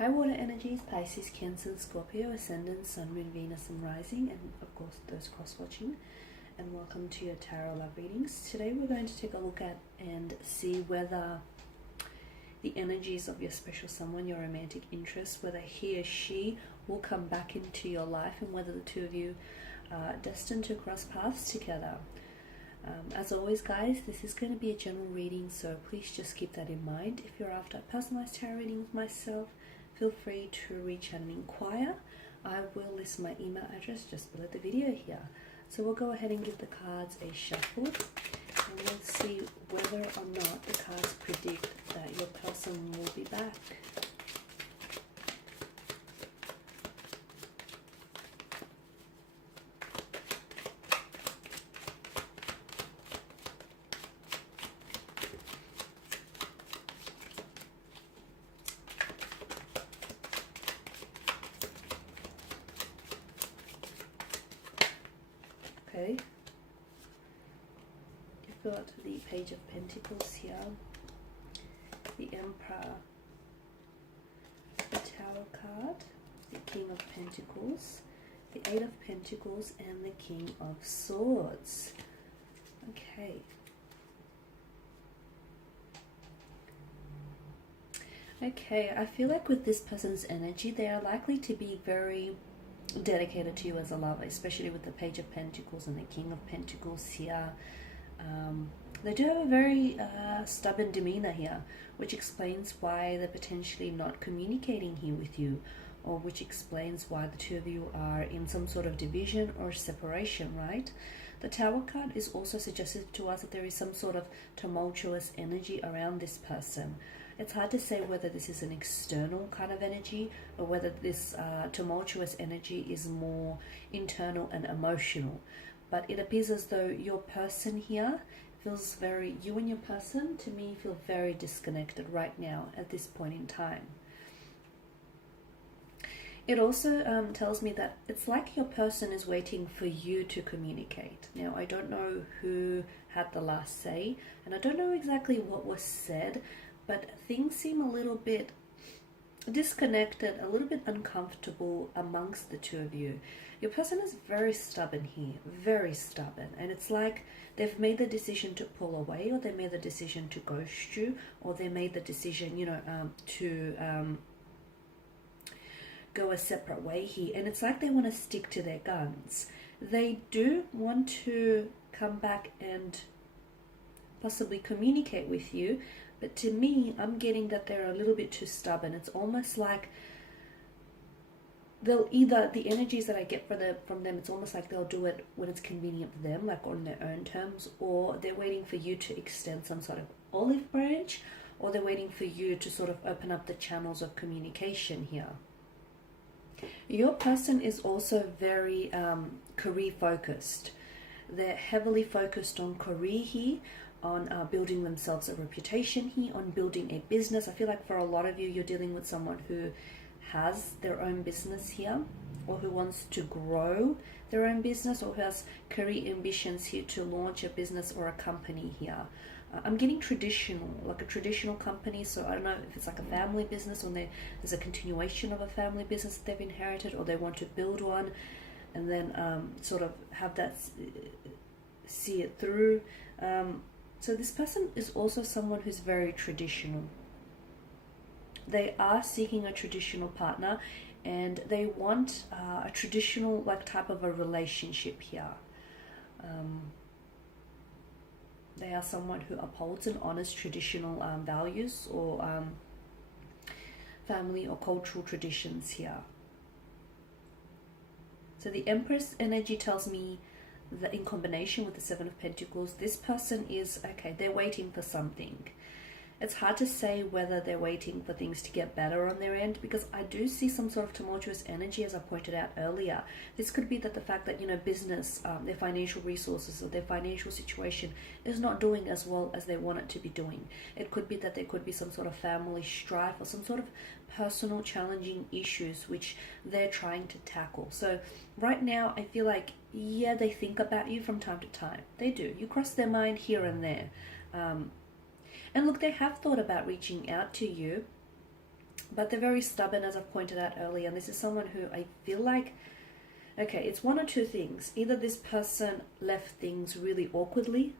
High water energies, Pisces, Cancer, Scorpio, Ascendant, Sun, Moon, Venus, and Rising, and of course those cross-watching. And welcome to your tarot love readings. Today we're going to take a look at and see whether the energies of your special someone, your romantic interest, whether he or she will come back into your life, and whether the two of you are destined to cross paths together. As always, guys, this is going to be a general reading, so please just keep that in mind. If you're after a personalized tarot reading with myself, feel free to reach out and inquire. I will list my email address just below the video here. So we'll go ahead and give the cards a shuffle, and we'll see whether or not the cards predict that your person will be back. Okay, you've got the Page of Pentacles here, the Emperor, the Tower card, the King of Pentacles, the Eight of Pentacles, and the King of Swords. Okay. Okay, I feel like with this person's energy, they are likely to be very dedicated to you as a lover, especially with the Page of Pentacles and the King of Pentacles here. They do have a very stubborn demeanor here, which explains why they're potentially not communicating here with you, or which explains why the two of you are in some sort of division or separation, right? The Tower card is also suggestive to us that there is some sort of tumultuous energy around this person. It's hard to say whether this is an external kind of energy or whether this tumultuous energy is more internal and emotional. But it appears as though your person here feels very, you and your person, to me, feel very disconnected right now at this point in time. It also tells me that it's like your person is waiting for you to communicate. Now, I don't know who had the last say, and I don't know exactly what was said, but things seem a little bit disconnected, a little bit uncomfortable amongst the two of you. Your person is very stubborn here, very stubborn, and it's like they've made the decision to pull away, or they made the decision to ghost you, or they made the decision, to go a separate way here, and it's like they want to stick to their guns. They do want to come back and possibly communicate with you, but to me, I'm getting that they're a little bit too stubborn. It's almost like they'll either, the energies that I get from them, it's almost like they'll do it when it's convenient for them, like on their own terms, or they're waiting for you to extend some sort of olive branch, or they're waiting for you to sort of open up the channels of communication here. Your person is also very career focused. They're heavily focused on career here, on building themselves a reputation here, on building a business. I feel like for a lot of you, you're dealing with someone who has their own business here, or who wants to grow their own business, or who has career ambitions here to launch a business or a company here. I'm getting traditional, like a traditional company, so I don't know if it's like a family business, or there's a continuation of a family business that they've inherited, or they want to build one and then sort of have that, see it through. So this person is also someone who's very traditional. They are seeking a traditional partner, and they want a traditional type of a relationship here. They are someone who upholds and honors traditional values, or family or cultural traditions here. So the Empress energy tells me that in combination with the Seven of Pentacles, this person is, okay, they're waiting for something. It's hard to say whether they're waiting for things to get better on their end, because I do see some sort of tumultuous energy, as I pointed out earlier. This could be that the fact that, business, their financial resources, or their financial situation is not doing as well as they want it to be doing. It could be that there could be some sort of family strife, or some sort of personal challenging issues which they're trying to tackle. So right now, I feel like, yeah, they think about you from time to time. They do. You cross their mind here and there. And look, they have thought about reaching out to you, but they're very stubborn, as I've pointed out earlier. And this is someone who I feel like, okay, it's one or two things. Either this person left things really awkwardly.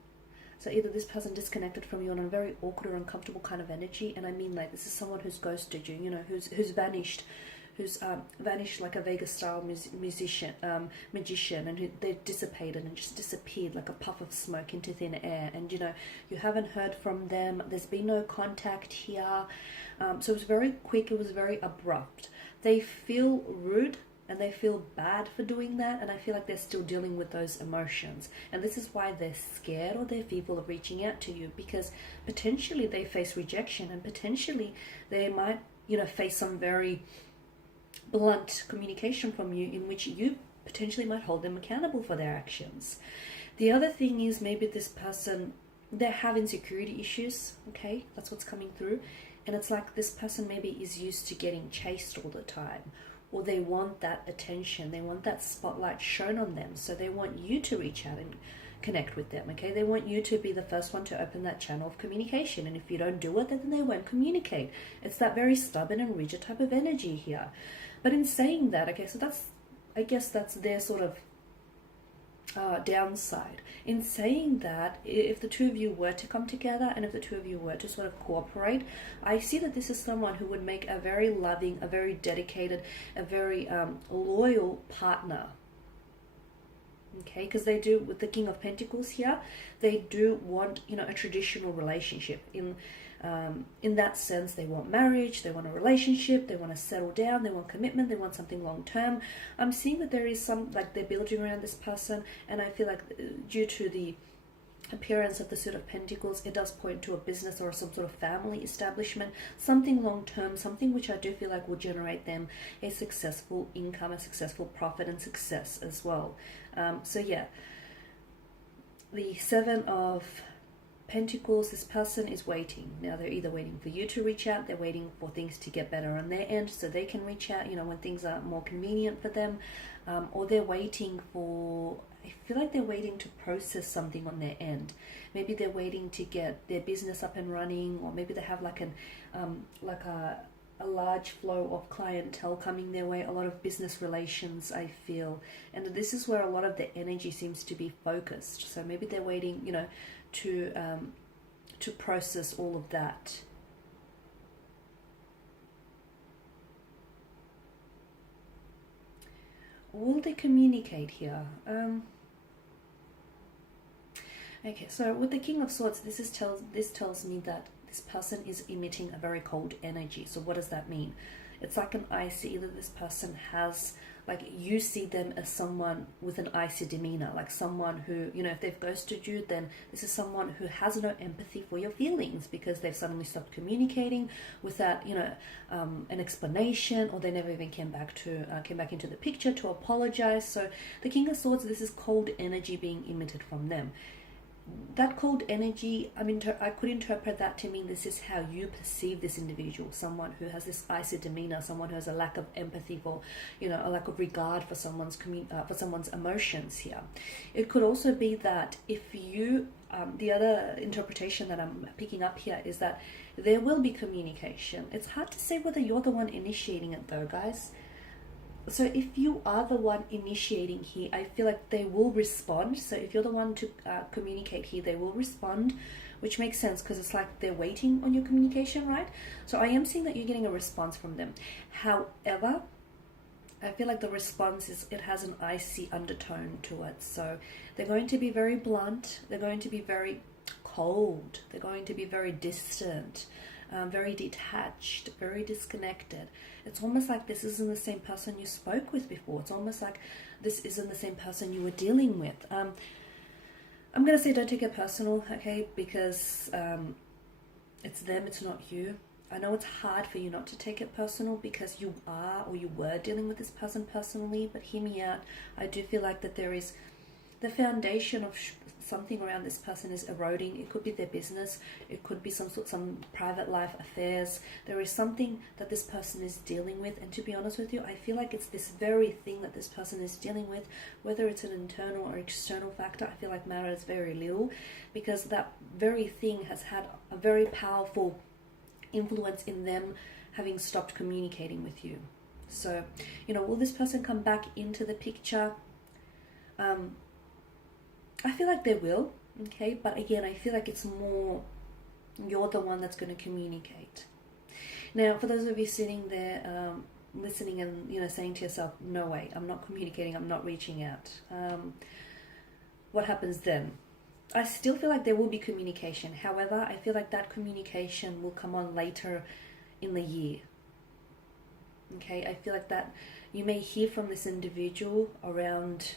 So either this person disconnected from you on a very awkward or uncomfortable kind of energy. And I mean, like, this is someone who's ghosted you, you know, who's vanished. Who's vanished like a Vegas-style magician, and who they've dissipated and just disappeared like a puff of smoke into thin air. And, you know, you haven't heard from them. There's been no contact here. So it was very quick. It was very abrupt. They feel rude and they feel bad for doing that. And I feel like they're still dealing with those emotions. And this is why they're scared or they're fearful of reaching out to you, because potentially they face rejection and potentially they might, you know, face some very blunt communication from you in which you potentially might hold them accountable for their actions. The other thing is maybe this person, they have insecurity issues, okay? That's what's coming through. And it's like this person maybe is used to getting chased all the time, or they want that attention, they want that spotlight shown on them, so they want you to reach out and connect with them, okay? They want you to be the first one to open that channel of communication, and if you don't do it, then they won't communicate. It's that very stubborn and rigid type of energy here. But in saying that, okay, so that's, I guess that's their sort of downside. In saying that, if the two of you were to come together and if the two of you were to sort of cooperate, I see that this is someone who would make a very loving, a very dedicated, a very loyal partner. Okay, because they do, with the King of Pentacles here, they do want, you know, a traditional relationship. In that sense, they want marriage, they want a relationship, they want to settle down, they want commitment, they want something long term. I'm seeing that there is some, like, they're building around this person, and I feel like due to the appearance of the Suit of Pentacles, it does point to a business or some sort of family establishment, something long term, something which I do feel like will generate them a successful income, a successful profit and success as well. So yeah, the Seven of Pentacles, this person is waiting. Now they're either waiting for you to reach out, they're waiting for things to get better on their end so they can reach out, you know, when things are more convenient for them, or they're waiting for, I feel like they're waiting to process something on their end. Maybe they're waiting to get their business up and running, or maybe they have like a large flow of clientele coming their way, a lot of business relations, I feel. And this is where a lot of the energy seems to be focused. So maybe they're waiting, you know, to process all of that. Will they communicate here? Okay, so with the King of Swords, this tells me that this person is emitting a very cold energy. So what does that mean? It's like an icy, either this person has, like, you see them as someone with an icy demeanor, like someone who, you know, if they've ghosted you, then this is someone who has no empathy for your feelings because they've suddenly stopped communicating without, you know, an explanation, or they never even came back into the picture to apologize. So the King of Swords, this is cold energy being emitted from them. That cold energy, I mean, I could interpret that to mean this is how you perceive this individual, someone who has this icy demeanor, someone who has a lack of empathy for, you know, a lack of regard for someone's emotions here. It could also be that if you, the other interpretation that I'm picking up here is that there will be communication. It's hard to say whether you're the one initiating it though, guys. So if you are the one initiating here, I feel like they will respond. So if you're the one to communicate here, they will respond, which makes sense because it's like they're waiting on your communication, right? So I am seeing that you're getting a response from them. However, I feel like the response is, it has an icy undertone to it. So they're going to be very blunt. They're going to be very cold. They're going to be very distant. Very detached, very disconnected. It's almost like this isn't the same person you spoke with before. It's almost like this isn't the same person you were dealing with. I'm going to say don't take it personal, okay? Because it's them, it's not you. I know it's hard for you not to take it personal because you are, or you were, dealing with this person personally, but hear me out. I do feel like that there is the foundation of something around this person is eroding. It could be their business, it could be some private life affairs. There is something that this person is dealing with, and to be honest with you, I feel like it's this very thing that this person is dealing with, whether it's an internal or external factor. I feel like matters very little, because that very thing has had a very powerful influence in them having stopped communicating with you. So, you know, will this person come back into the picture? I feel like they will, okay? But again, I feel like it's more you're the one that's going to communicate. Now, for those of you sitting there listening and, you know, saying to yourself, no way, I'm not communicating, I'm not reaching out. What happens then? I still feel like there will be communication. However, I feel like that communication will come on later in the year. Okay, I feel like that you may hear from this individual around,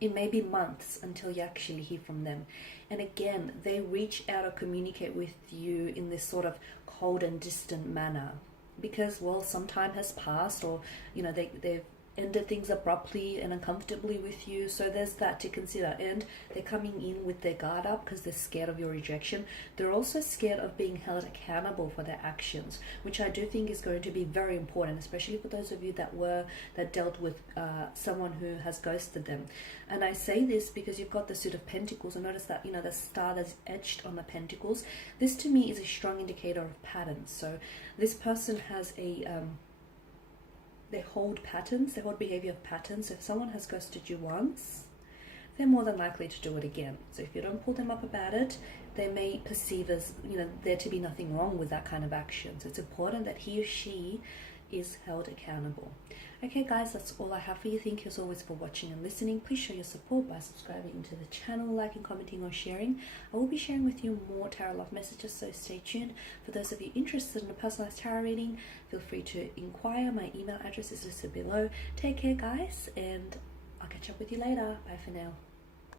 it may be months until you actually hear from them. And again, they reach out or communicate with you in this sort of cold and distant manner because, well, some time has passed, or, you know, they've ended things abruptly and uncomfortably with you. So there's that to consider. And they're coming in with their guard up because they're scared of your rejection. They're also scared of being held accountable for their actions, which I do think is going to be very important, especially for those of you that dealt with someone who has ghosted them. And I say this because you've got the Suit of Pentacles, and notice that, you know, the star that's etched on the Pentacles. This to me is a strong indicator of patterns. So this person has they hold patterns, they hold behavior of patterns. So if someone has ghosted you once, they're more than likely to do it again. So if you don't pull them up about it, they may perceive as, you know, there to be nothing wrong with that kind of action. So it's important that he or she is held accountable. Okay guys, that's all I have for you. Thank you as always for watching and listening. Please show your support by subscribing to the channel, liking, commenting or sharing. I will be sharing with you more tarot love messages, so stay tuned. For those of you interested in a personalized tarot reading, feel free to inquire. My email address is listed below. Take care guys, and I'll catch up with you later. Bye for now.